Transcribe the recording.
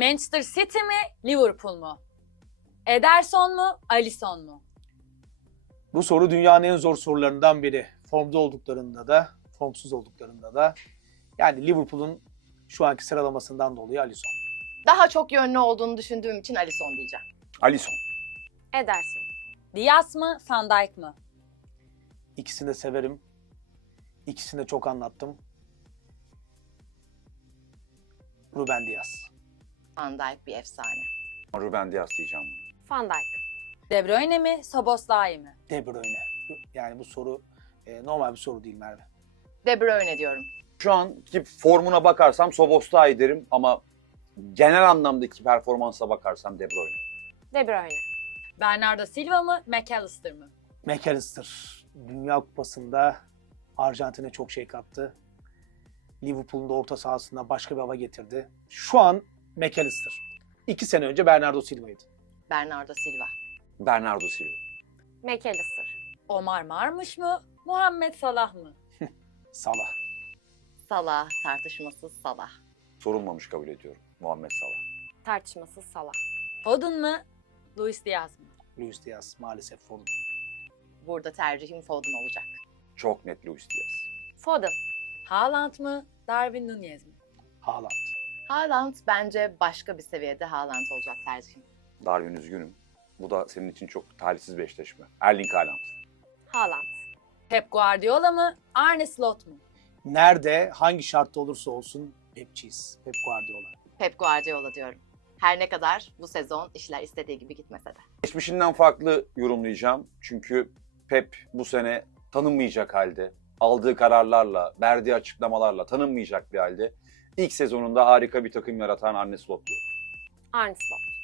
Manchester City mi, Liverpool mu? Ederson mu, Alisson mu? Bu soru dünyanın en zor sorularından biri. Formda olduklarında da, formsuz olduklarında da. Yani Liverpool'un şu anki sıralamasından dolayı Alisson. Daha çok yönlü olduğunu düşündüğüm için Alisson diyeceğim. Alisson. Ederson. Diaz mı, Van Dijk mı? İkisini de severim. İkisini de çok anlattım. Ruben Diaz. Van Dijk bir efsane. Ruben Dias diyeceğim. Van Dijk. De Bruyne mi, Szoboszlai mi? De Bruyne. Yani bu soru e, normal bir soru değil Merve. De Bruyne diyorum. Şu anki formuna bakarsam Soboslay derim ama genel anlamdaki performansa bakarsam De Bruyne. De Bruyne. Bernardo Silva mı, McAllister mı? McAllister Dünya Kupası'nda Arjantin'e çok şey kattı. Liverpool'un da orta sahasında başka bir hava getirdi. Şu an McAllister. İki sene önce Bernardo Silva'ydı. Bernardo Silva. Bernardo Silva. McAllister. Omar Marmış mı, Muhammed Salah mı? Salah. Salah, tartışmasız Salah. Sorulmamış kabul ediyorum. Muhammed Salah. Tartışmasız Salah. Foden mı, Luis Diaz mı? Luis Diaz maalesef Foden. Burada tercihim Foden olacak. Çok net Luis Diaz. Foden. Haaland mı, Darwin Nunez mi? Haaland. Haaland bence başka bir seviyede Haaland olacak tercihim. Darwin üzgünüm. Bu da senin için çok talihsiz bir eşleşme. Erling Haaland. Haaland. Pep Guardiola mı, Arne Slot mu? Nerede, hangi şartta olursa olsun Pepçiyiz. Pep Guardiola. Pep Guardiola diyorum. Her ne kadar bu sezon işler istediği gibi gitmese de. Geçmişinden farklı yorumlayacağım. Çünkü Pep bu sene tanınmayacak halde, aldığı kararlarla, verdiği açıklamalarla tanınmayacak bir halde ilk sezonunda harika bir takım yaratan Arne Slot diyor. Arne Slot.